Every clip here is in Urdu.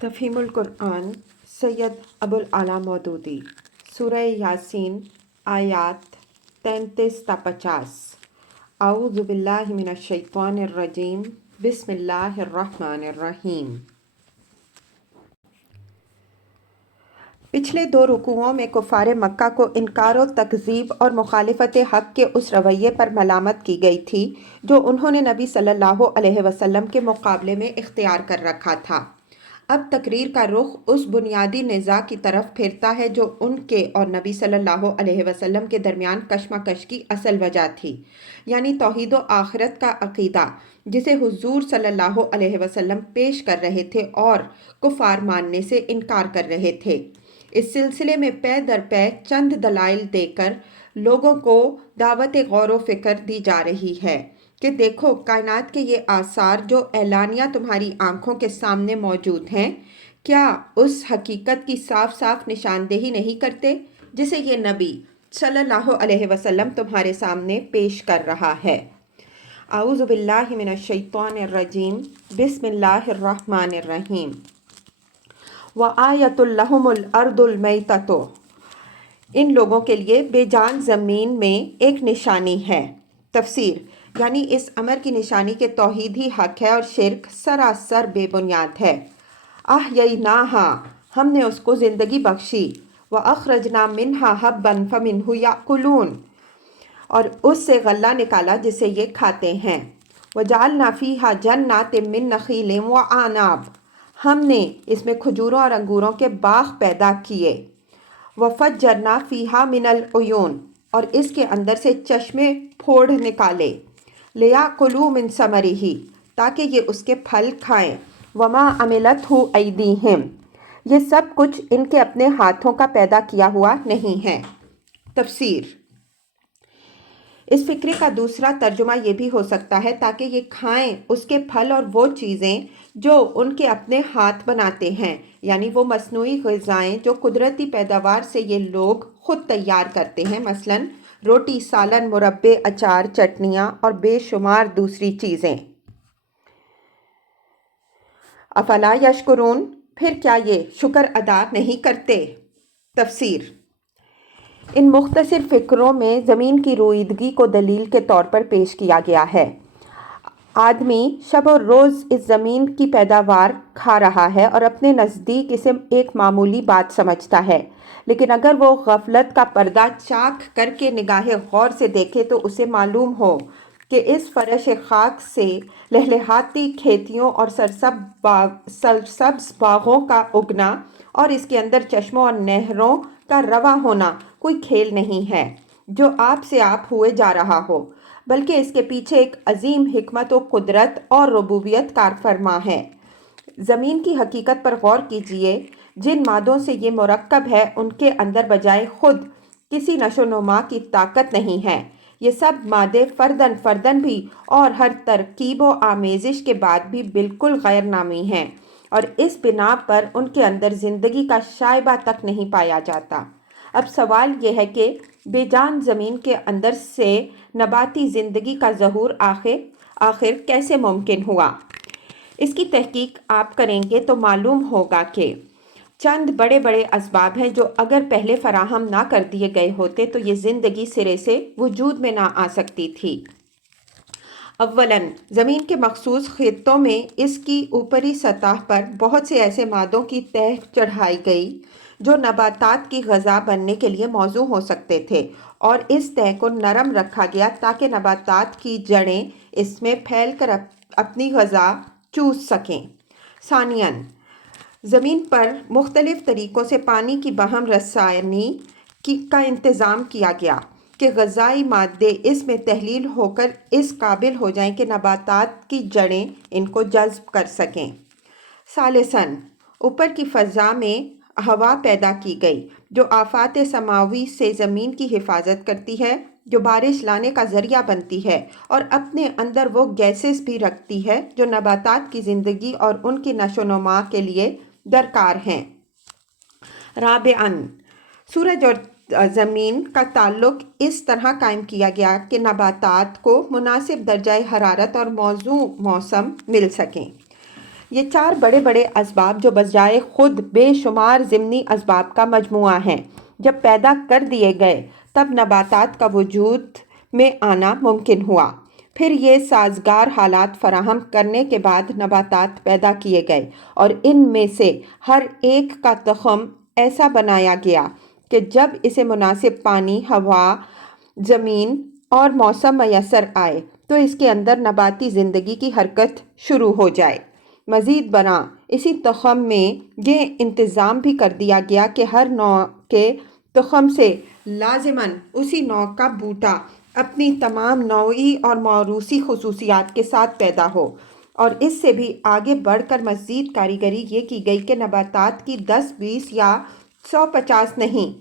تفہیم القرآن سید ابوالعلا مودودی سورہ یاسین آیات 33 تا 50۔ اعوذ باللہ من الشیطان الرجیم بسم اللہ الرحمن الرحیم۔ پچھلے 2 رکوعوں میں کفار مکہ کو انکار و تکذیب اور مخالفت حق کے اس رویے پر ملامت کی گئی تھی جو انہوں نے نبی صلی اللہ علیہ وسلم کے مقابلے میں اختیار کر رکھا تھا۔ اب تقریر کا رخ اس بنیادی نزاع کی طرف پھرتا ہے جو ان کے اور نبی صلی اللہ علیہ وسلم کے درمیان کشمکش کی اصل وجہ تھی، یعنی توحید و آخرت کا عقیدہ جسے حضور صلی اللہ علیہ وسلم پیش کر رہے تھے اور کفار ماننے سے انکار کر رہے تھے۔ اس سلسلے میں پے در پے چند دلائل دے کر لوگوں کو دعوت غور و فکر دی جا رہی ہے کہ دیکھو کائنات کے یہ آثار جو اعلانیہ تمہاری آنکھوں کے سامنے موجود ہیں، کیا اس حقیقت کی صاف صاف نشاندہی نہیں کرتے جسے یہ نبی صلی اللہ علیہ وسلم تمہارے سامنے پیش کر رہا ہے۔ اعوذ باللہ من الشیطان الرجیم بسم اللہ الرحمن الرحیم۔ وَآیَةٌ لَّهُمُ الْأَرْضُ الْمَيْتَةُ، ان لوگوں کے لیے بے جان زمین میں ایک نشانی ہے۔ تفسیر، یعنی اس امر کی نشانی کہ توحید ہی حق ہے اور شرک سراسر بے بنیاد ہے۔ احییناھا، ہم نے اس کو زندگی بخشی، واخرجنا منہا حبا فمنہ یأکلون، اور اس سے غلہ نکالا جسے یہ کھاتے ہیں۔ وجعلنا فیہا جنات من نخیل وعناب، ہم نے اس میں کھجوروں اور انگوروں کے باغ پیدا کیے۔ وفجرنا فیہا من العیون، اور اس کے اندر سے چشمے پھوڑ نکالے۔ لیاکلوا من ثمرہ، تاکہ یہ اس کے پھل کھائیں۔ وما عملتہ ایدیہم، یہ سب کچھ ان کے اپنے ہاتھوں کا پیدا کیا ہوا نہیں ہے۔ تفسیر، اس فقرے کا دوسرا ترجمہ یہ بھی ہو سکتا ہے تاکہ یہ کھائیں اس کے پھل اور وہ چیزیں جو ان کے اپنے ہاتھ بناتے ہیں، یعنی وہ مصنوعی غذائیں جو قدرتی پیداوار سے یہ لوگ خود تیار کرتے ہیں، مثلاً روٹی، سالن، مربے، اچار، چٹنیاں اور بے شمار دوسری چیزیں۔ افلا یشکرون، پھر کیا یہ شکر ادا نہیں کرتے؟ تفسیر، ان مختصر فقروں میں زمین کی روئیدگی کو دلیل کے طور پر پیش کیا گیا ہے۔ آدمی شب و روز اس زمین کی پیداوار کھا رہا ہے اور اپنے نزدیک اسے ایک معمولی بات سمجھتا ہے، لیکن اگر وہ غفلت کا پردہ چاک کر کے نگاہ غور سے دیکھے تو اسے معلوم ہو کہ اس فرش خاک سے لہلہاتی کھیتیوں اور سرسبز باغوں کا اگنا اور اس کے اندر چشموں اور نہروں کا رواں ہونا کوئی کھیل نہیں ہے جو آپ سے آپ ہوئے جا رہا ہو، بلکہ اس کے پیچھے ایک عظیم حکمت و قدرت اور ربوبیت کار فرما ہے۔ زمین کی حقیقت پر غور کیجئے، جن مادوں سے یہ مرکب ہے ان کے اندر بجائے خود کسی نشو و نما کی طاقت نہیں ہے۔ یہ سب مادے فردن فردن بھی اور ہر ترکیب و آمیزش کے بعد بھی بالکل غیر نامی ہیں، اور اس بنا پر ان کے اندر زندگی کا شائبہ تک نہیں پایا جاتا۔ اب سوال یہ ہے کہ بے جان زمین کے اندر سے نباتی زندگی کا ظہور آخر کیسے ممکن ہوا؟ اس کی تحقیق آپ کریں گے تو معلوم ہوگا کہ چند بڑے بڑے اسباب ہیں جو اگر پہلے فراہم نہ کر دیے گئے ہوتے تو یہ زندگی سرے سے وجود میں نہ آ سکتی تھی۔ اولاً، زمین کے مخصوص خطوں میں اس کی اوپری سطح پر بہت سے ایسے مادوں کی تہ چڑھائی گئی جو نباتات کی غذا بننے کے لیے موزوں ہو سکتے تھے، اور اس تہ کو نرم رکھا گیا تاکہ نباتات کی جڑیں اس میں پھیل کر اپنی غذا چوس سکیں۔ ثانیاً، زمین پر مختلف طریقوں سے پانی کی بہم رسانی کا انتظام کیا گیا کہ غذائی مادے اس میں تحلیل ہو کر اس قابل ہو جائیں کہ نباتات کی جڑیں ان کو جذب کر سکیں۔ ثالثاً، اوپر کی فضا میں ہوا پیدا کی گئی جو آفات سماوی سے زمین کی حفاظت کرتی ہے، جو بارش لانے کا ذریعہ بنتی ہے اور اپنے اندر وہ گیسز بھی رکھتی ہے جو نباتات کی زندگی اور ان کی نشو و نما کے لیے درکار ہیں۔ رابعاً، سورج اور زمین کا تعلق اس طرح قائم کیا گیا کہ نباتات کو مناسب درجہ حرارت اور موزوں موسم مل سکیں۔ یہ 4 بڑے بڑے اسباب جو بجائے خود بے شمار ضمنی اسباب کا مجموعہ ہیں، جب پیدا کر دیے گئے تب نباتات کا وجود میں آنا ممکن ہوا۔ پھر یہ سازگار حالات فراہم کرنے کے بعد نباتات پیدا کیے گئے اور ان میں سے ہر ایک کا تخم ایسا بنایا گیا کہ جب اسے مناسب پانی، ہوا، زمین اور موسم میسر آئے تو اس کے اندر نباتی زندگی کی حرکت شروع ہو جائے۔ مزید برآں اسی تخم میں یہ انتظام بھی کر دیا گیا کہ ہر نوع کے تخم سے لازماً اسی نوع کا بوٹا اپنی تمام نوعی اور موروثی خصوصیات کے ساتھ پیدا ہو، اور اس سے بھی آگے بڑھ کر مزید کاریگری یہ کی گئی کہ نباتات کی 10، 20 یا 150 نہیں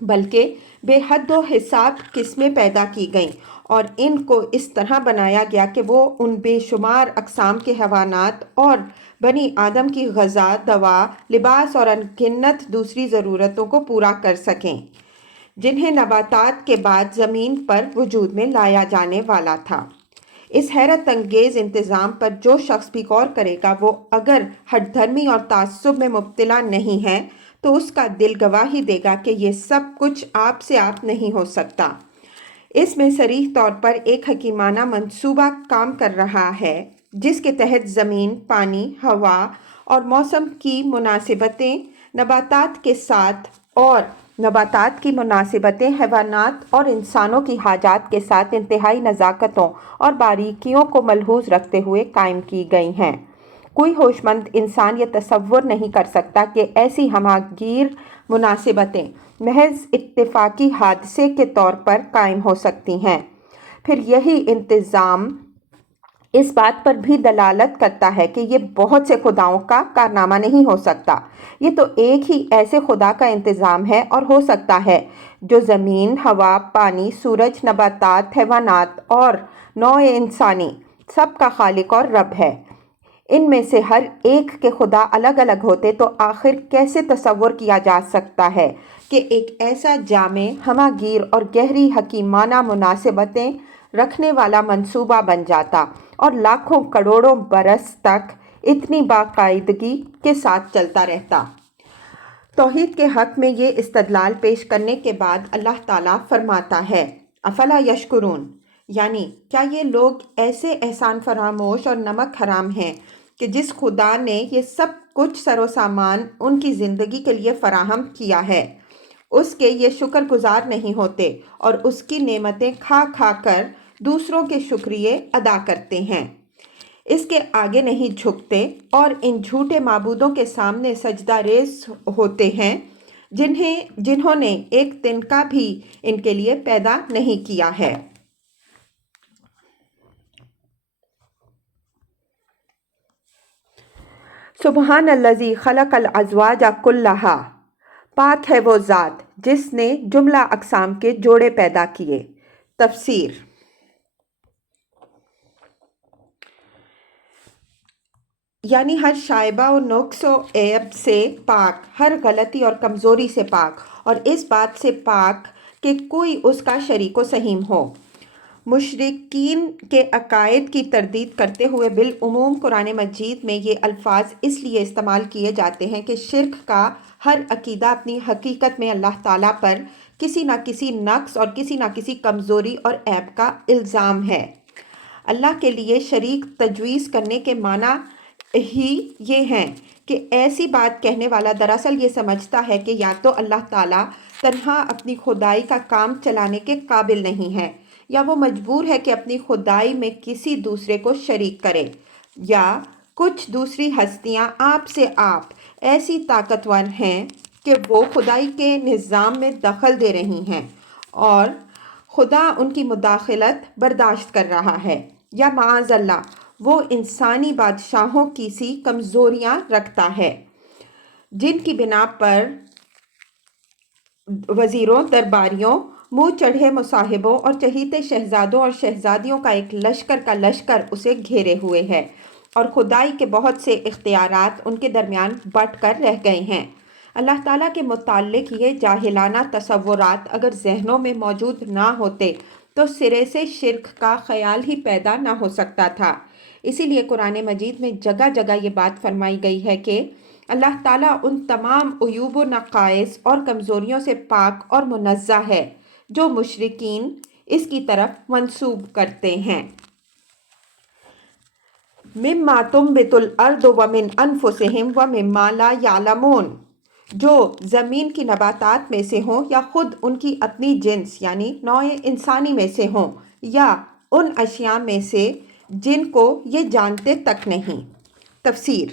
بلکہ بے حد و حساب قسمیں پیدا کی گئیں، اور ان کو اس طرح بنایا گیا کہ وہ ان بے شمار اقسام کے حیوانات اور بنی آدم کی غذا، دوا، لباس اور انگنت دوسری ضرورتوں کو پورا کر سکیں جنہیں نباتات کے بعد زمین پر وجود میں لایا جانے والا تھا۔ اس حیرت انگیز انتظام پر جو شخص بھی غور کرے گا، وہ اگر ہٹ دھرمی اور تعصب میں مبتلا نہیں ہے تو اس کا دل گواہی دے گا کہ یہ سب کچھ آپ سے آپ نہیں ہو سکتا۔ اس میں صریح طور پر ایک حکیمانہ منصوبہ کام کر رہا ہے جس کے تحت زمین، پانی، ہوا اور موسم کی مناسبتیں نباتات کے ساتھ اور نباتات کی مناسبتیں حیوانات اور انسانوں کی حاجات کے ساتھ انتہائی نزاکتوں اور باریکیوں کو ملحوظ رکھتے ہوئے قائم کی گئی ہیں۔ کوئی ہوش مند انسان یہ تصور نہیں کر سکتا کہ ایسی ہماگیر مناسبتیں محض اتفاقی حادثے کے طور پر قائم ہو سکتی ہیں۔ پھر یہی انتظام اس بات پر بھی دلالت کرتا ہے کہ یہ بہت سے خداؤں کا کارنامہ نہیں ہو سکتا، یہ تو ایک ہی ایسے خدا کا انتظام ہے اور ہو سکتا ہے جو زمین، ہوا، پانی، سورج، نباتات، حیوانات اور نوع انسانی سب کا خالق اور رب ہے۔ ان میں سے ہر ایک کے خدا الگ الگ ہوتے تو آخر کیسے تصور کیا جا سکتا ہے کہ ایک ایسا جامع، ہماگیر اور گہری حکیمانہ مناسبتیں رکھنے والا منصوبہ بن جاتا اور لاکھوں کروڑوں برس تک اتنی باقاعدگی کے ساتھ چلتا رہتا۔ توحید کے حق میں یہ استدلال پیش کرنے کے بعد اللہ تعالیٰ فرماتا ہے، افلا یشکرون، یعنی کیا یہ لوگ ایسے احسان فراموش اور نمک حرام ہیں کہ جس خدا نے یہ سب کچھ سر و سامان ان کی زندگی کے لیے فراہم کیا ہے، اس کے یہ شکر گزار نہیں ہوتے اور اس کی نعمتیں کھا کھا کر دوسروں کے شکریے ادا کرتے ہیں، اس کے آگے نہیں جھکتے اور ان جھوٹے معبودوں کے سامنے سجدہ ریز ہوتے ہیں جنہوں نے ایک تنکا بھی ان کے لیے پیدا نہیں کیا ہے۔ سبحان الذی خلق الازواج کلھا، پاک ہے وہ ذات جس نے جملہ اقسام کے جوڑے پیدا کیے۔ تفسیر۔ یعنی ہر شائبہ و نقص و عیب سے پاک، ہر غلطی اور کمزوری سے پاک، اور اس بات سے پاک کہ کوئی اس کا شریک و سہیم ہو۔ مشرکین کے عقائد کی تردید کرتے ہوئے بالعموم قرآن مجید میں یہ الفاظ اس لیے استعمال کیے جاتے ہیں کہ شرک کا ہر عقیدہ اپنی حقیقت میں اللہ تعالیٰ پر کسی نہ کسی نقص اور کسی نہ کسی کمزوری اور عیب کا الزام ہے۔ اللہ کے لیے شریک تجویز کرنے کے معنی ہی یہ ہیں کہ ایسی بات کہنے والا دراصل یہ سمجھتا ہے کہ یا تو اللہ تعالیٰ تنہا اپنی خدائی کا کام چلانے کے قابل نہیں ہے، یا وہ مجبور ہے کہ اپنی خدائی میں کسی دوسرے کو شریک کرے، یا کچھ دوسری ہستیاں آپ سے آپ ایسی طاقتور ہیں کہ وہ خدائی کے نظام میں دخل دے رہی ہیں اور خدا ان کی مداخلت برداشت کر رہا ہے، یا معاذ اللہ وہ انسانی بادشاہوں کی سی کمزوریاں رکھتا ہے جن کی بنا پر وزیروں، درباریوں، منہ چڑھے مصاحبوں اور چہیتے شہزادوں اور شہزادیوں کا ایک لشکر کا لشکر اسے گھیرے ہوئے ہے، اور خدائی کے بہت سے اختیارات ان کے درمیان بٹ کر رہ گئے ہیں۔ اللہ تعالیٰ کے متعلق یہ جاہلانہ تصورات اگر ذہنوں میں موجود نہ ہوتے تو سرے سے شرک کا خیال ہی پیدا نہ ہو سکتا تھا۔ اسی لیے قرآن مجید میں جگہ جگہ یہ بات فرمائی گئی ہے کہ اللہ تعالیٰ ان تمام عیوب و نقائص اور کمزوریوں سے پاک اور منزہ ہے جو مشرکین اس کی طرف منسوب کرتے ہیں۔ مما تنبت الارض ومن انفسہم ومما لا یعلمون، جو زمین کی نباتات میں سے ہوں یا خود ان کی اپنی جنس یعنی نوع انسانی میں سے ہوں، یا ان اشیاء میں سے جن کو یہ جانتے تک نہیں۔ تفسیر: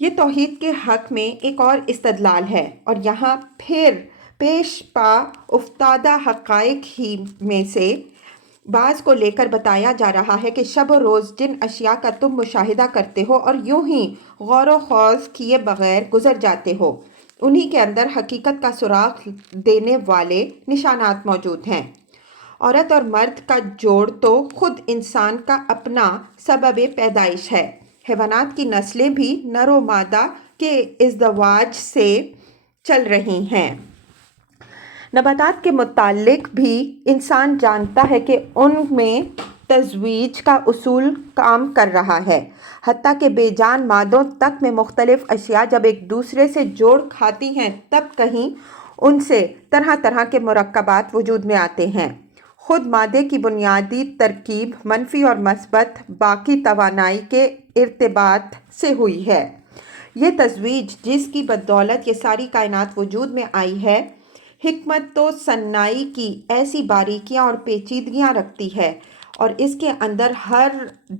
یہ توحید کے حق میں ایک اور استدلال ہے، اور یہاں پھر پیش پا افتادہ حقائق ہی میں سے بعض کو لے کر بتایا جا رہا ہے کہ شب و روز جن اشیاء کا تم مشاہدہ کرتے ہو اور یوں ہی غور و خوض کیے بغیر گزر جاتے ہو، انہی کے اندر حقیقت کا سراغ دینے والے نشانات موجود ہیں۔ عورت اور مرد کا جوڑ تو خود انسان کا اپنا سبب پیدائش ہے۔ حیوانات کی نسلیں بھی نر و مادہ کے ازدواج سے چل رہی ہیں۔ نباتات کے متعلق بھی انسان جانتا ہے کہ ان میں تزویج کا اصول کام کر رہا ہے، حتیٰ کہ بے جان مادوں تک میں مختلف اشیاء جب ایک دوسرے سے جوڑ کھاتی ہیں تب کہیں ان سے طرح طرح کے مرکبات وجود میں آتے ہیں۔ خود مادے کی بنیادی ترکیب منفی اور مثبت باقی توانائی کے ارتباط سے ہوئی ہے۔ یہ تزویج جس کی بدولت یہ ساری کائنات وجود میں آئی ہے، حکمت و صنائی کی ایسی باریکیاں اور پیچیدگیاں رکھتی ہے، اور اس کے اندر ہر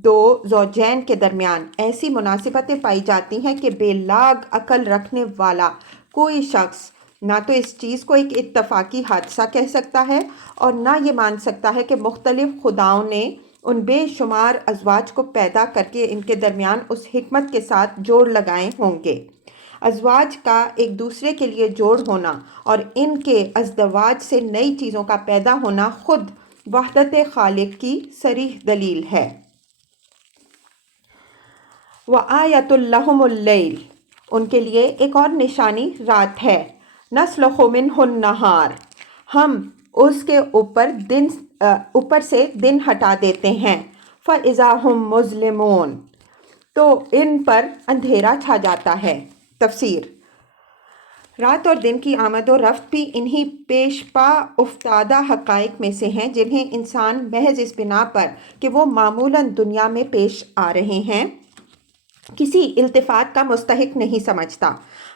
دو زوجین کے درمیان ایسی مناسبتیں پائی جاتی ہیں کہ بے لاگ عقل رکھنے والا کوئی شخص نہ تو اس چیز کو ایک اتفاقی حادثہ کہہ سکتا ہے اور نہ یہ مان سکتا ہے کہ مختلف خداؤں نے ان بے شمار ازواج کو پیدا کر کے ان کے درمیان اس حکمت کے ساتھ جوڑ لگائے ہوں گے۔ ازواج کا ایک دوسرے کے لیے جوڑ ہونا اور ان کے ازدواج سے نئی چیزوں کا پیدا ہونا خود وحدت خالق کی صریح دلیل ہے۔ وَآیَةٌ لَهُمُ اللَّیْلُ، ان کے لیے ایک اور نشانی رات ہے۔ نَسْلُخُ مِنْهُ النَّہَارَ، ہم اس کے اوپر سے دن ہٹا دیتے ہیں۔ فَإِذَا هُمْ مُظْلِمُونَ، تو ان پر اندھیرا چھا جاتا ہے۔ تفسیر: رات اور دن کی آمد و رفت بھی انہی پیش پا افتادہ حقائق میں سے ہیں جنہیں انسان محض اس بنا پر کہ وہ معمولاً دنیا میں پیش آ رہے ہیں کسی التفات کا مستحق نہیں سمجھتا،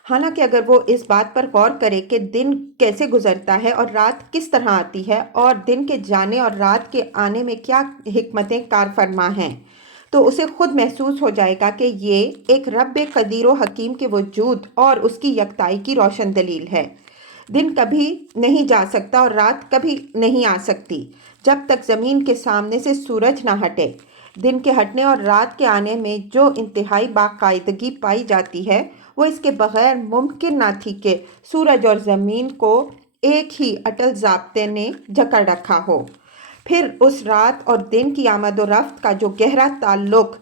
حالانکہ اگر وہ اس بات پر غور کرے کہ دن کیسے گزرتا ہے اور رات کس طرح آتی ہے اور دن کے جانے اور رات کے آنے میں کیا حکمتیں کار فرما ہیں، تو اسے خود محسوس ہو جائے گا کہ یہ ایک رب قدیر و حکیم کے وجود اور اس کی یکتائی کی روشن دلیل ہے۔ دن کبھی نہیں جا سکتا اور رات کبھی نہیں آ سکتی جب تک زمین کے سامنے سے سورج نہ ہٹے۔ دن کے ہٹنے اور رات کے آنے میں جو انتہائی باقاعدگی پائی جاتی ہے وہ اس کے بغیر ممکن نہ تھی کہ سورج اور زمین کو ایک ہی اٹل ضابطے نے جکڑ رکھا ہو۔ پھر اس رات اور دن کی آمد و رفت کا جو گہرا تعلق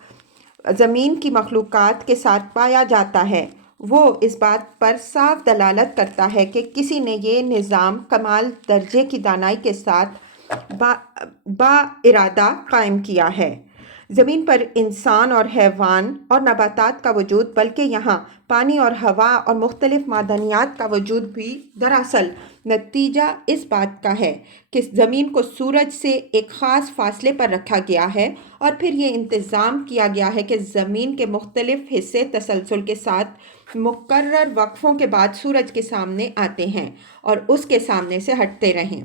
زمین کی مخلوقات کے ساتھ پایا جاتا ہے، وہ اس بات پر صاف دلالت کرتا ہے کہ کسی نے یہ نظام کمال درجے کی دانائی کے ساتھ با ارادہ قائم کیا ہے۔ زمین پر انسان اور حیوان اور نباتات کا وجود، بلکہ یہاں پانی اور ہوا اور مختلف معدنیات کا وجود بھی دراصل نتیجہ اس بات کا ہے کہ زمین کو سورج سے ایک خاص فاصلے پر رکھا گیا ہے، اور پھر یہ انتظام کیا گیا ہے کہ زمین کے مختلف حصے تسلسل کے ساتھ مقرر وقفوں کے بعد سورج کے سامنے آتے ہیں اور اس کے سامنے سے ہٹتے رہیں۔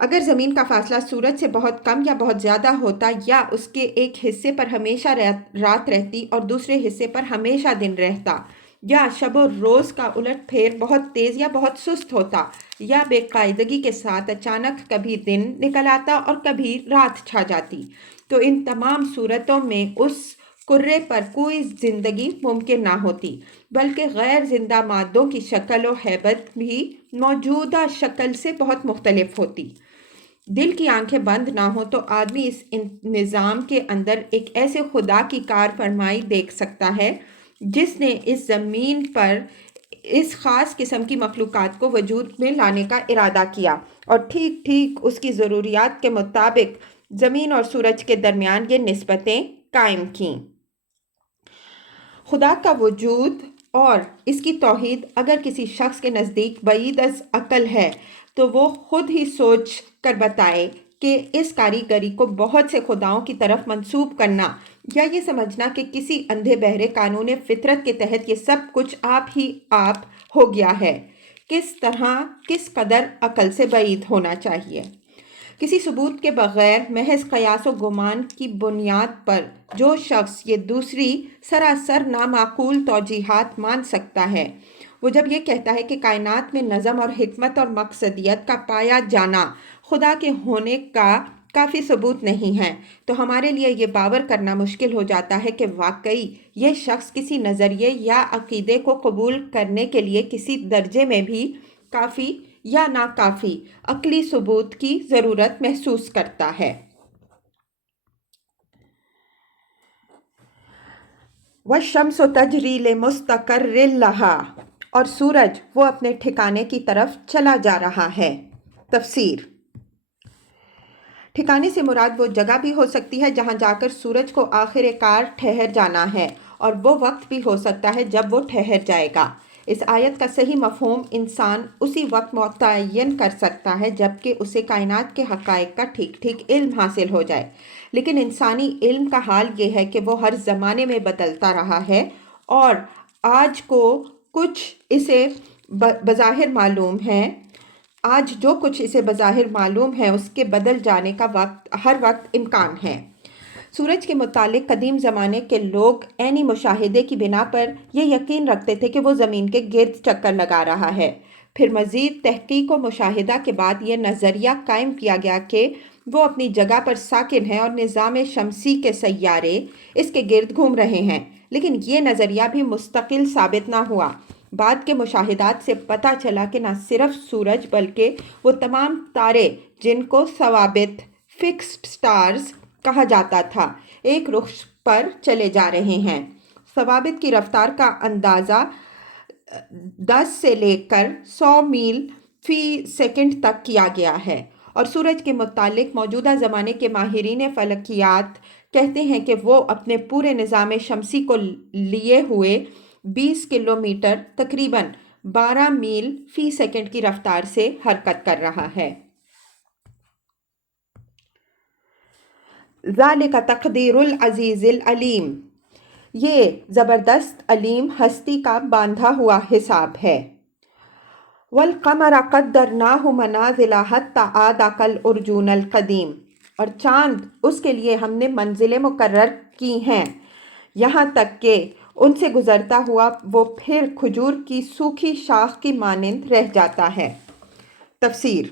اگر زمین کا فاصلہ سورج سے بہت کم یا بہت زیادہ ہوتا، یا اس کے ایک حصے پر ہمیشہ رات رہتی اور دوسرے حصے پر ہمیشہ دن رہتا، یا شب و روز کا الٹ پھیر بہت تیز یا بہت سست ہوتا، یا بے قاعدگی کے ساتھ اچانک کبھی دن نکل آتا اور کبھی رات چھا جاتی، تو ان تمام صورتوں میں اس کرے پر کوئی زندگی ممکن نہ ہوتی، بلکہ غیر زندہ مادوں کی شکل و ہیبت بھی موجودہ شکل سے بہت مختلف ہوتی۔ دل کی آنکھیں بند نہ ہوں تو آدمی اس نظام کے اندر ایک ایسے خدا کی کار فرمائی دیکھ سکتا ہے جس نے اس زمین پر اس خاص قسم کی مخلوقات کو وجود میں لانے کا ارادہ کیا اور ٹھیک ٹھیک اس کی ضروریات کے مطابق زمین اور سورج کے درمیان یہ نسبتیں قائم کیں۔ خدا کا وجود اور اس کی توحید اگر کسی شخص کے نزدیک بعید از عقل ہے تو وہ خود ہی سوچ کر بتائے کہ اس کاریگری کو بہت سے خداؤں کی طرف منسوب کرنا یا یہ سمجھنا کہ کسی اندھے بہرے قانون فطرت کے تحت یہ سب کچھ آپ ہی آپ ہو گیا ہے، کس قدر عقل سے بعید ہونا چاہیے۔ کسی ثبوت کے بغیر محض قیاس و گمان کی بنیاد پر جو شخص یہ دوسری سراسر نامعقول توجیہات مان سکتا ہے، وہ جب یہ کہتا ہے کہ کائنات میں نظم اور حکمت اور مقصدیت کا پایا جانا خدا کے ہونے کا کافی ثبوت نہیں ہے، تو ہمارے لیے یہ باور کرنا مشکل ہو جاتا ہے کہ واقعی یہ شخص کسی نظریے یا عقیدے کو قبول کرنے کے لیے کسی درجے میں بھی کافی یا ناکافی عقلی ثبوت کی ضرورت محسوس کرتا ہے۔ وَالشَّمْسُ تَجْرِي لِمُسْتَقَرٍّ لَهَا، اور سورج وہ اپنے ٹھکانے کی طرف چلا جا رہا ہے۔ تفسیر۔ ٹھکانے سے مراد وہ جگہ بھی ہو سکتی ہے جہاں جا کر سورج کو آخر کار ٹھہر جانا ہے، اور وہ وقت بھی ہو سکتا ہے جب وہ ٹھہر جائے گا۔ اس آیت کا صحیح مفہوم انسان اسی وقت متعین کر سکتا ہے جبکہ اسے کائنات کے حقائق کا ٹھیک ٹھیک علم حاصل ہو جائے، لیکن انسانی علم کا حال یہ ہے کہ وہ ہر زمانے میں بدلتا رہا ہے، اور آج کو کچھ اسے بظاہر معلوم ہے آج جو کچھ اسے بظاہر معلوم ہے اس کے بدل جانے کا ہر وقت امکان ہے۔ سورج کے متعلق قدیم زمانے کے لوگ عینی مشاہدے کی بنا پر یہ یقین رکھتے تھے کہ وہ زمین کے گرد چکر لگا رہا ہے۔ پھر مزید تحقیق و مشاہدہ کے بعد یہ نظریہ قائم کیا گیا کہ وہ اپنی جگہ پر ساکن ہے اور نظام شمسی کے سیارے اس کے گرد گھوم رہے ہیں، لیکن یہ نظریہ بھی مستقل ثابت نہ ہوا۔ بعد کے مشاہدات سے پتہ چلا کہ نہ صرف سورج بلکہ وہ تمام تارے جن کو ثوابت فکسڈ سٹارز کہا جاتا تھا ایک رخ پر چلے جا رہے ہیں۔ ثوابت کی رفتار کا اندازہ 10 سے لے کر 100 میل فی سیکنڈ تک کیا گیا ہے، اور سورج کے متعلق موجودہ زمانے کے ماہرین فلکیات کہتے ہیں کہ وہ اپنے پورے نظام شمسی کو لیے ہوئے 20 کلومیٹر تقریباً 12 میل فی سیکنڈ کی رفتار سے حرکت کر رہا ہے۔ ذَلِكَ تَقْدِيرُ الْعَزِيزِ الْعَلِيمِ، یہ زبردست علیم ہستی کا باندھا ہوا حساب ہے۔ وَالْقَمَرَ قَدَّرْنَاهُ مَنَازِلَ حَتَّىٰ عَادَ كَالْعُرْجُونِ الْقَدِيمِ، اور چاند اس کے لیے ہم نے منزلیں مقرر کی ہیں یہاں تک کہ ان سے گزرتا ہوا وہ پھر کھجور کی سوکھی شاخ کی مانند رہ جاتا ہے۔ تفسیر۔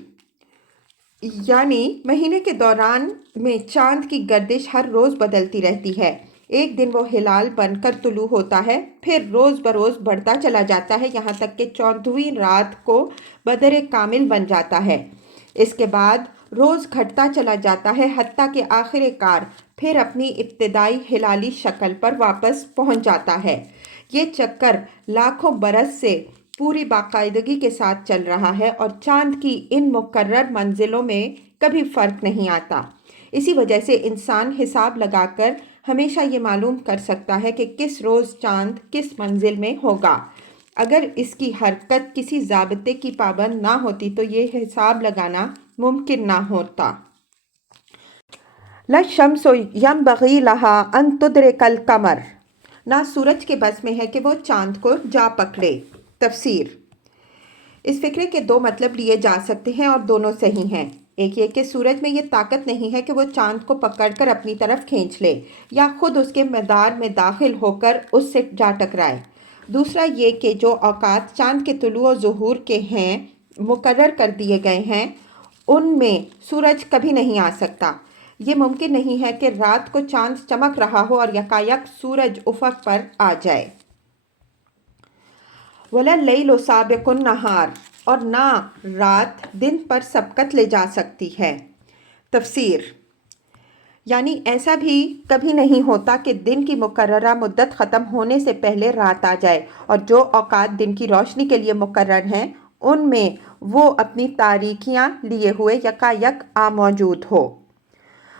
یعنی مہینے کے دوران میں چاند کی گردش ہر روز بدلتی رہتی ہے۔ ایک دن وہ ہلال بن کر طلوع ہوتا ہے، پھر روز بروز بڑھتا چلا جاتا ہے یہاں تک کہ 14ویں رات کو بدر کامل بن جاتا ہے۔ اس کے بعد روز گھٹتا چلا جاتا ہے حتیٰ کہ آخر کار پھر اپنی ابتدائی ہلالی شکل پر واپس پہنچ جاتا ہے۔ یہ چکر لاکھوں برس سے پوری باقاعدگی کے ساتھ چل رہا ہے، اور چاند کی ان مقرر منزلوں میں کبھی فرق نہیں آتا۔ اسی وجہ سے انسان حساب لگا کر ہمیشہ یہ معلوم کر سکتا ہے کہ کس روز چاند کس منزل میں ہوگا۔ اگر اس کی حرکت کسی ضابطے کی پابند نہ ہوتی تو یہ حساب لگانا ممکن نہ ہوتا۔ لا الشمس ينبغي لها ان تدرك القمر، نہ سورج کے بس میں ہے کہ وہ چاند کو جا پکڑے۔ تفسیر۔ اس فقرے کے دو مطلب لیے جا سکتے ہیں اور دونوں صحیح ہیں۔ ایک یہ کہ سورج میں یہ طاقت نہیں ہے کہ وہ چاند کو پکڑ کر اپنی طرف کھینچ لے یا خود اس کے مدار میں داخل ہو کر اس سے جا ٹکرائے۔ دوسرا یہ کہ جو اوقات چاند کے طلوع و ظہور کے ہیں مقرر کر دیے گئے ہیں ان میں سورج کبھی نہیں آ سکتا۔ یہ ممکن نہیں ہے کہ رات کو چاند چمک رہا ہو اور یکایک سورج افق پر آ جائے۔ وَلَا اللَّيْلُ سَابِقُ النَّهَارِ، اور نہ رات دن پر سبقت لے جا سکتی ہے۔ تفسیر۔ یعنی ایسا بھی کبھی نہیں ہوتا کہ دن کی مقررہ مدت ختم ہونے سے پہلے رات آ جائے، اور جو اوقات دن کی روشنی کے لیے مقرر ہیں ان میں وہ اپنی تاریکیاں لیے ہوئے یکایک موجود ہو۔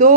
2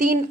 3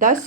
10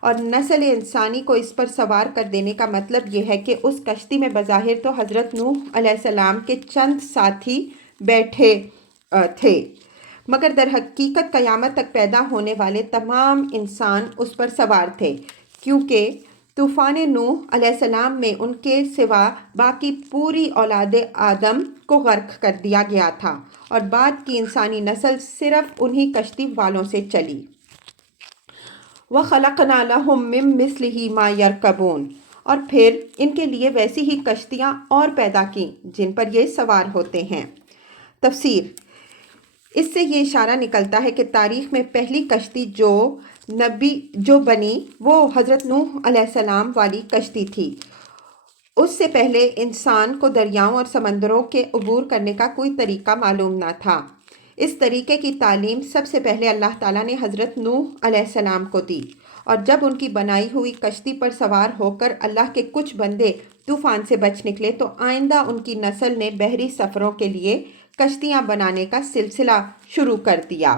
اور نسل انسانی کو اس پر سوار کر دینے کا مطلب یہ ہے کہ اس کشتی میں بظاہر تو حضرت نوح علیہ السلام کے چند ساتھی بیٹھے تھے، مگر در حقیقت قیامت تک پیدا ہونے والے تمام انسان اس پر سوار تھے، کیونکہ طوفان نوح علیہ السلام میں ان کے سوا باقی پوری اولاد آدم کو غرق کر دیا گیا تھا، اور بعد کی انسانی نسل صرف انہی کشتی والوں سے چلی۔ وَخَلَقْنَا لَهُم مِّن مِّثْلِهِ مَا يَرْكَبُونَ، اور پھر ان کے لیے ویسی ہی کشتیاں اور پیدا کیں جن پر یہ سوار ہوتے ہیں۔ تفسیر: اس سے یہ اشارہ نکلتا ہے کہ تاریخ میں پہلی کشتی جو بنی وہ حضرت نوح علیہ السلام والی کشتی تھی۔ اس سے پہلے انسان کو دریاؤں اور سمندروں کے عبور کرنے کا کوئی طریقہ معلوم نہ تھا۔ اس طریقے کی تعلیم سب سے پہلے اللہ تعالیٰ نے حضرت نوح علیہ السلام کو دی، اور جب ان کی بنائی ہوئی کشتی پر سوار ہو کر اللہ کے کچھ بندے طوفان سے بچ نکلے تو آئندہ ان کی نسل نے بحری سفروں کے لیے کشتیاں بنانے کا سلسلہ شروع کر دیا۔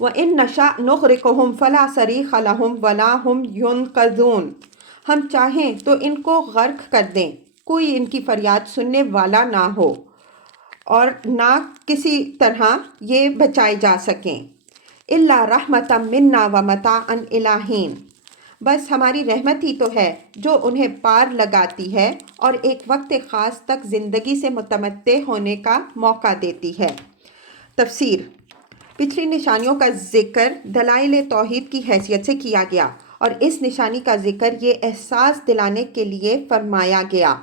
وَإِن نَّشَأْ نُغْرِقْهُمْ فَلَا صَرِيخَ لَهُمْ وَلَا هُمْ يُنقَذُونَ، ہم چاہیں تو ان کو غرق کر دیں، کوئی ان کی فریاد سننے والا نہ ہو اور نہ کسی طرح یہ بچائے جا سکیں۔ إِلَّا رَحْمَةً مِنَّا وَمَتَاعًا إِلَىٰ حِينٍ، بس ہماری رحمت ہی تو ہے جو انہیں پار لگاتی ہے اور ایک وقت خاص تک زندگی سے متمتع ہونے کا موقع دیتی ہے۔ تفسیر: پچھلی نشانیوں کا ذکر دلائل توحید کی حیثیت سے کیا گیا، اور اس نشانی کا ذکر یہ احساس دلانے کے لیے فرمایا گیا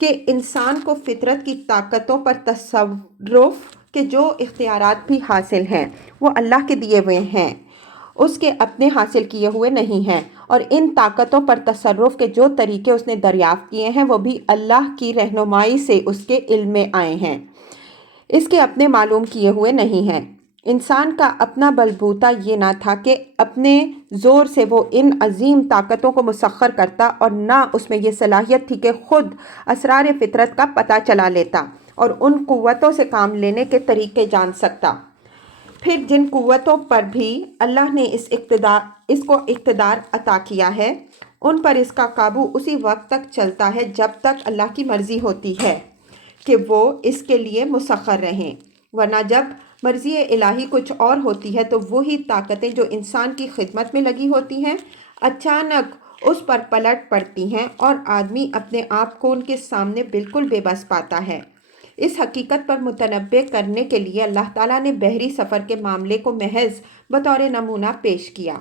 کہ انسان کو فطرت کی طاقتوں پر تصرف کے جو اختیارات بھی حاصل ہیں وہ اللہ کے دیے ہوئے ہیں، اس کے اپنے حاصل کیے ہوئے نہیں ہیں، اور ان طاقتوں پر تصرف کے جو طریقے اس نے دریافت کیے ہیں وہ بھی اللہ کی رہنمائی سے اس کے علم میں آئے ہیں، اس کے اپنے معلوم کیے ہوئے نہیں ہیں۔ انسان کا اپنا بلبوتا یہ نہ تھا کہ اپنے زور سے وہ ان عظیم طاقتوں کو مسخر کرتا، اور نہ اس میں یہ صلاحیت تھی کہ خود اسرار فطرت کا پتہ چلا لیتا اور ان قوتوں سے کام لینے کے طریقے جان سکتا۔ پھر جن قوتوں پر بھی اللہ نے اس کو اقتدار عطا کیا ہے، ان پر اس کا قابو اسی وقت تک چلتا ہے جب تک اللہ کی مرضی ہوتی ہے کہ وہ اس کے لیے مسخر رہیں، ورنہ جب مرضی الہی کچھ اور ہوتی ہے تو وہی طاقتیں جو انسان کی خدمت میں لگی ہوتی ہیں اچانک اس پر پلٹ پڑتی ہیں اور آدمی اپنے آپ کو ان کے سامنے بالکل بے بس پاتا ہے۔ اس حقیقت پر متنبہ کرنے کے لیے اللہ تعالیٰ نے بحری سفر کے معاملے کو محض بطور نمونہ پیش کیا۔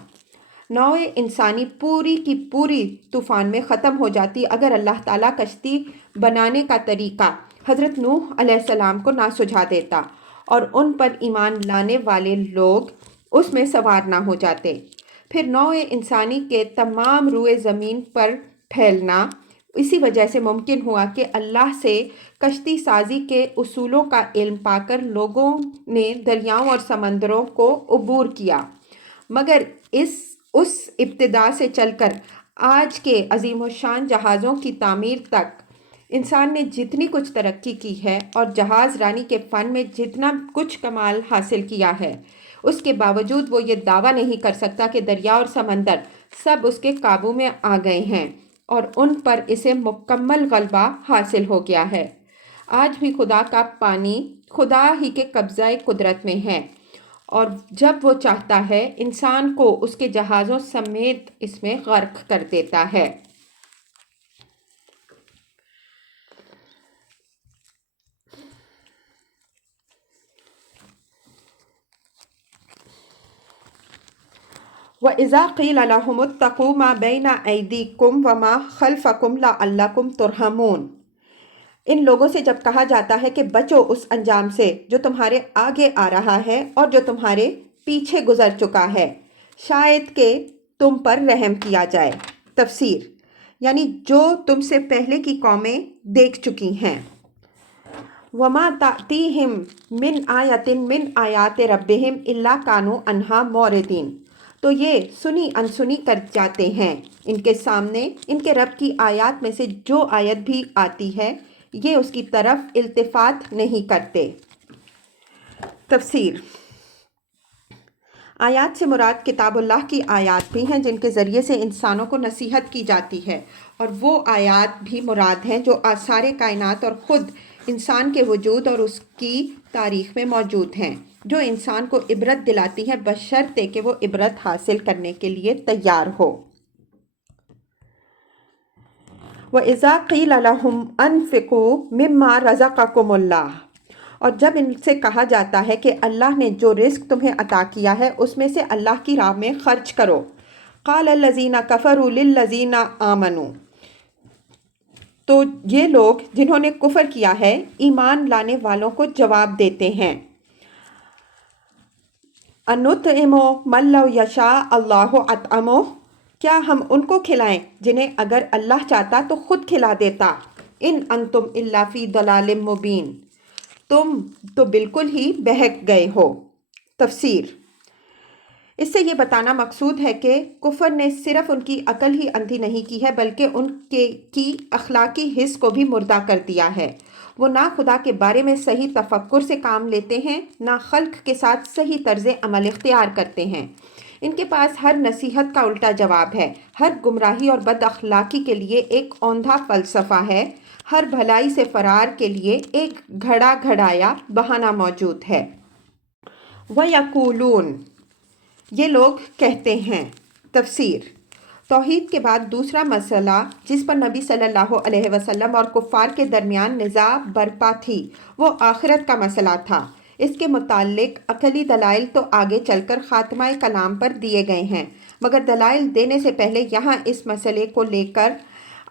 نوع انسانی پوری کی پوری طوفان میں ختم ہو جاتی اگر اللہ تعالیٰ کشتی بنانے کا طریقہ حضرت نوح علیہ السلام کو نہ سجھا دیتا اور ان پر ایمان لانے والے لوگ اس میں سوار نہ ہو جاتے۔ پھر نوع انسانی کے تمام روئے زمین پر پھیلنا اسی وجہ سے ممکن ہوا کہ اللہ سے کشتی سازی کے اصولوں کا علم پا کر لوگوں نے دریاؤں اور سمندروں کو عبور کیا، مگر اس ابتدا سے چل کر آج کے عظیم الشان جہازوں کی تعمیر تک انسان نے جتنی کچھ ترقی کی ہے اور جہاز رانی کے فن میں جتنا کچھ کمال حاصل کیا ہے، اس کے باوجود وہ یہ دعویٰ نہیں کر سکتا کہ دریا اور سمندر سب اس کے قابو میں آ گئے ہیں اور ان پر اسے مکمل غلبہ حاصل ہو گیا ہے۔ آج بھی خدا کا پانی خدا ہی کے قبضہ قدرت میں ہے، اور جب وہ چاہتا ہے انسان کو اس کے جہازوں سمیت اس میں غرق کر دیتا ہے۔ وَإِذَا قِيلَ لَهُمُ اتَّقُوا مَا بَيْنَ أَيْدِيكُمْ وَمَا خَلْفَكُمْ لَعَلَّكُمْ تُرْحَمُونَ، ان لوگوں سے جب کہا جاتا ہے کہ بچو اس انجام سے جو تمہارے آگے آ رہا ہے اور جو تمہارے پیچھے گزر چکا ہے، شاید کہ تم پر رحم کیا جائے۔ تفسیر: یعنی جو تم سے پہلے کی قومیں دیکھ چکی ہیں۔ وَمَا تَأْتِيهِمْ مِنْ آیَةٍ مِنْ آیَاتِ رَبِّهِمْ إِلَّا كَانُوا عَنْهَا مُعْرِضِينَ، تو یہ سنی انسنی کر جاتے ہیں ان کے سامنے ان کے رب کی آیات میں سے جو آیت بھی آتی ہے یہ اس کی طرف التفات نہیں کرتے۔ تفسیر: آیات سے مراد کتاب اللہ کی آیات بھی ہیں جن کے ذریعے سے انسانوں کو نصیحت کی جاتی ہے، اور وہ آیات بھی مراد ہیں جو آثار کائنات اور خود انسان کے وجود اور اس کی تاریخ میں موجود ہیں، جو انسان کو عبرت دلاتی ہیں بشرطے کہ وہ عبرت حاصل کرنے کے لیے تیار ہو۔ وَإِذَا قِيلَ لَهُمْ أَنفِقُوا مِمَّا رَزَقَكُمُ اللَّهُ، اور جب ان سے کہا جاتا ہے کہ اللہ نے جو رزق تمہیں عطا کیا ہے اس میں سے اللہ کی راہ میں خرچ کرو، قَالَ الَّذِينَ كَفَرُوا لِلَّذِينَ آمَنُوا، تو یہ لوگ جنہوں نے کفر کیا ہے ایمان لانے والوں کو جواب دیتے ہیں، أَنُطْعِمُ مَن لَّوْ يَشَاءُ اللَّهُ أَطْعَمَهُ، کیا ہم ان کو کھلائیں جنہیں اگر اللہ چاہتا تو خود کھلا دیتا، ان انتم الا فی ضلال مبین، تم تو بالکل ہی بہک گئے ہو۔ تفسیر۔ اس سے یہ بتانا مقصود ہے کہ کفر نے صرف ان کی عقل ہی اندھی نہیں کی ہے بلکہ ان کی اخلاقی حس کو بھی مردہ کر دیا ہے۔ وہ نہ خدا کے بارے میں صحیح تفکر سے کام لیتے ہیں، نہ خلق کے ساتھ صحیح طرز عمل اختیار کرتے ہیں۔ ان کے پاس ہر نصیحت کا الٹا جواب ہے، ہر گمراہی اور بد اخلاقی کے لیے ایک اوندھا فلسفہ ہے، ہر بھلائی سے فرار کے لیے ایک گھڑا گھڑایا بہانہ موجود ہے۔ وَيَقُولُونَ، یہ لوگ کہتے ہیں۔ تفسیر۔ توحید کے بعد دوسرا مسئلہ جس پر نبی صلی اللہ علیہ وسلم اور کفار کے درمیان نزاع برپا تھی وہ آخرت کا مسئلہ تھا۔ اس کے متعلق عقلی دلائل تو آگے چل کر خاتمہ کلام پر دیے گئے ہیں، مگر دلائل دینے سے پہلے یہاں اس مسئلے کو لے کر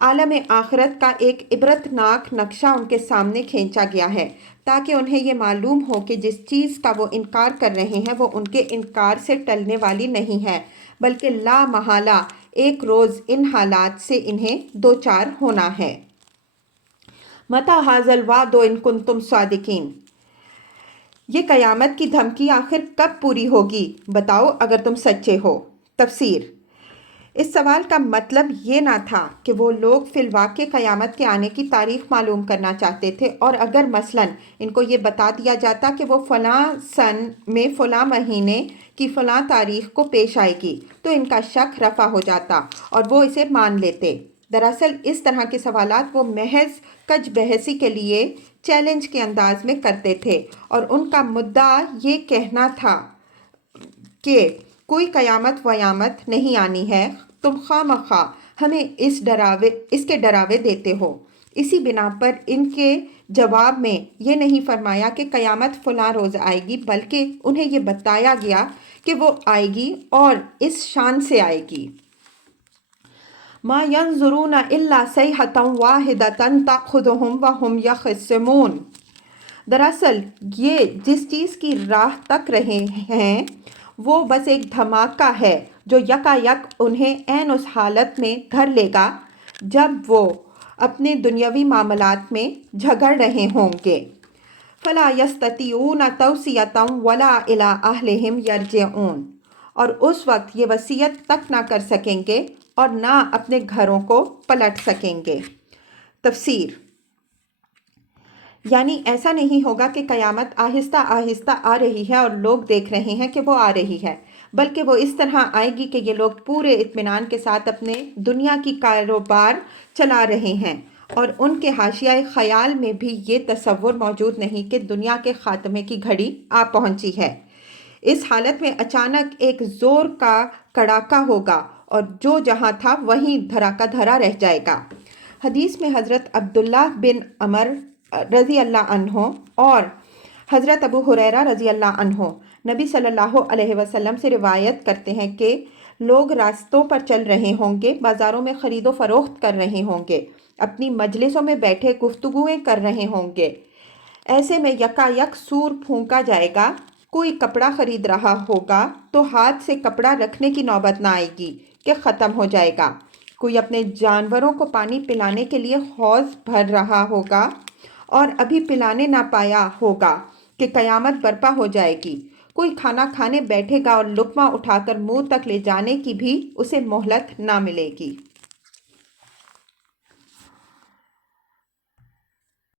عالم آخرت کا ایک عبرتناک نقشہ ان کے سامنے کھینچا گیا ہے، تاکہ انہیں یہ معلوم ہو کہ جس چیز کا وہ انکار کر رہے ہیں وہ ان کے انکار سے ٹلنے والی نہیں ہے، بلکہ لا محالہ ایک روز ان حالات سے انہیں دوچار ہونا ہے۔ متی ھذا الوعد ان کنتم صادقین، یہ قیامت کی دھمکی آخر کب پوری ہوگی، بتاؤ اگر تم سچے ہو۔ تفسیر۔ اس سوال کا مطلب یہ نہ تھا کہ وہ لوگ فی الواقع قیامت کے آنے کی تاریخ معلوم کرنا چاہتے تھے، اور اگر مثلاً ان کو یہ بتا دیا جاتا کہ وہ فلاں سن میں فلاں مہینے کی فلاں تاریخ کو پیش آئے گی تو ان کا شک رفع ہو جاتا اور وہ اسے مان لیتے۔ دراصل اس طرح کے سوالات وہ محض کج بحثی کے لیے چیلنج کے انداز میں کرتے تھے، اور ان کا مدعا یہ کہنا تھا کہ کوئی قیامت ویامت نہیں آنی ہے، تم خواہ مخواہ ہمیں اس کے ڈراوے دیتے ہو۔ اسی بنا پر ان کے جواب میں یہ نہیں فرمایا کہ قیامت فلاں روز آئے گی، بلکہ انہیں یہ بتایا گیا کہ وہ آئے گی اور اس شان سے آئے گی۔ ما ينظرون الا صیحة واحدة تأخذهم وهم يخصمون، دراصل یہ جس چیز کی راہ تک رہے ہیں وہ بس ایک دھماکہ ہے جو یکا یک انہیں عین اس حالت میں دھر لے گا جب وہ اپنے دنیاوی معاملات میں جھگڑ رہے ہوں گے۔ فلا يستطيعون توصیۃ ولا الى اہلہم یرجعون، اور اس وقت یہ وصیت تک نہ کر سکیں گے اور نہ اپنے گھروں کو پلٹ سکیں گے۔ تفسیر۔ یعنی ایسا نہیں ہوگا کہ قیامت آہستہ آہستہ آ رہی ہے اور لوگ دیکھ رہے ہیں کہ وہ آ رہی ہے، بلکہ وہ اس طرح آئے گی کہ یہ لوگ پورے اطمینان کے ساتھ اپنے دنیا کی کاروبار چلا رہے ہیں، اور ان کے حاشیہ خیال میں بھی یہ تصور موجود نہیں کہ دنیا کے خاتمے کی گھڑی آ پہنچی ہے۔ اس حالت میں اچانک ایک زور کا کڑاکا ہوگا اور جو جہاں تھا وہیں دھرا کا دھرا رہ جائے گا۔ حدیث میں حضرت عبداللہ بن عمر رضی اللہ عنہ اور حضرت ابو ہریرہ رضی اللہ عنہ نبی صلی اللہ علیہ وسلم سے روایت کرتے ہیں کہ لوگ راستوں پر چل رہے ہوں گے، بازاروں میں خرید و فروخت کر رہے ہوں گے، اپنی مجلسوں میں بیٹھے گفتگویں کر رہے ہوں گے۔ ایسے میں یکا یک سور پھونکا جائے گا، کوئی کپڑا خرید رہا ہوگا تو ہاتھ سے کپڑا رکھنے کی نوبت نہ آئے گی کہ ختم ہو جائے گا، کوئی اپنے جانوروں کو پانی پلانے کے لیے حوض بھر رہا ہوگا اور ابھی پلانے نہ پایا ہوگا کہ قیامت برپا ہو جائے گی، کوئی کھانا کھانے بیٹھے گا اور لقمہ اٹھا کر منہ تک لے جانے کی بھی اسے مہلت نہ ملے گی۔